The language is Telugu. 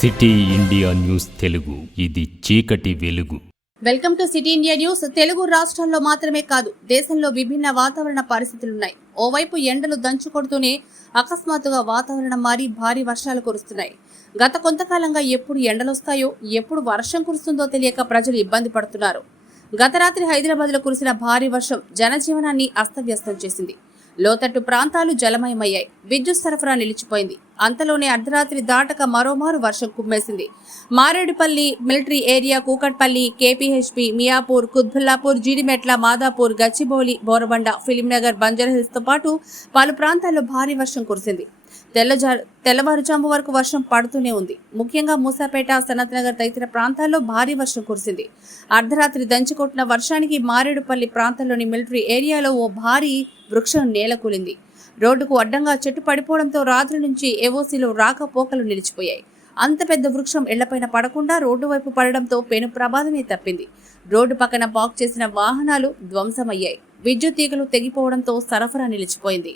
సిటీ ఇండియా న్యూస్ తెలుగు, ఇది చీకటి వెలుగు. Welcome to city India news. Telugu రాష్ట్రాల్లో మాత్రమే కాదు, దేశంలో విభిన్న వాతావరణ పరిస్థితులున్నాయి. ఓవైపు ఎండలు దంచుకొడుతూనే అకస్మాత్తుగా వాతావరణం మారి భారీ వర్షాలు కురుస్తున్నాయి. గత కొంతకాలంగా ఎప్పుడు ఎండలొస్తాయో, ఎప్పుడు వర్షం కురుస్తుందో తెలియక ప్రజలు ఇబ్బంది పడుతున్నారు. గత రాత్రి హైదరాబాద్లో కురిసిన భారీ వర్షం జనజీవనాన్ని అస్తవ్యస్తం చేసింది. లోతట్టు ప్రాంతాలు జలమయమయ్యాయి. విద్యుత్ సరఫరా నిలిచిపోయింది. అంతలోనే అర్ధరాత్రి దాటక మరోమారు వర్షం కుమ్మేసింది. మారేడుపల్లి మిలిటరీ ఏరియా, కూకట్పల్లి, కేపీహెచ్పి, మియాపూర్, కుత్బుల్లాపూర్, జీడిమెట్ల, మాదాపూర్, గచ్చిబౌలి, బోరబండ, ఫిలింనగర్, బంజారాహిల్స్ తో పాటు పలు ప్రాంతాల్లో భారీ వర్షం కురిసింది. తెల్లవారుజాము వరకు వర్షం పడుతూనే ఉంది. ముఖ్యంగా మూసాపేట, సనత్ నగర్ తదితర ప్రాంతాల్లో భారీ వర్షం కురిసింది. అర్ధరాత్రి దంచికొట్టిన వర్షానికి మారేడుపల్లి ప్రాంతంలోని మిలిటరీ ఏరియాలో ఓ భారీ వృక్షం నేలకూలింది. రోడ్డుకు అడ్డంగా చెట్టు పడిపోవడంతో రాత్రి నుంచి ఏఓసీలో రాకపోకలు నిలిచిపోయాయి. అంత పెద్ద వృక్షం ఇళ్లపైన పడకుండా రోడ్డు వైపు పడడంతో పెను ప్రమాదమే తప్పింది. రోడ్డు పక్కన పార్క్ చేసిన వాహనాలు ధ్వంసమయ్యాయి. విద్యుత్ తీగలు తెగిపోవడంతో సరఫరా నిలిచిపోయింది.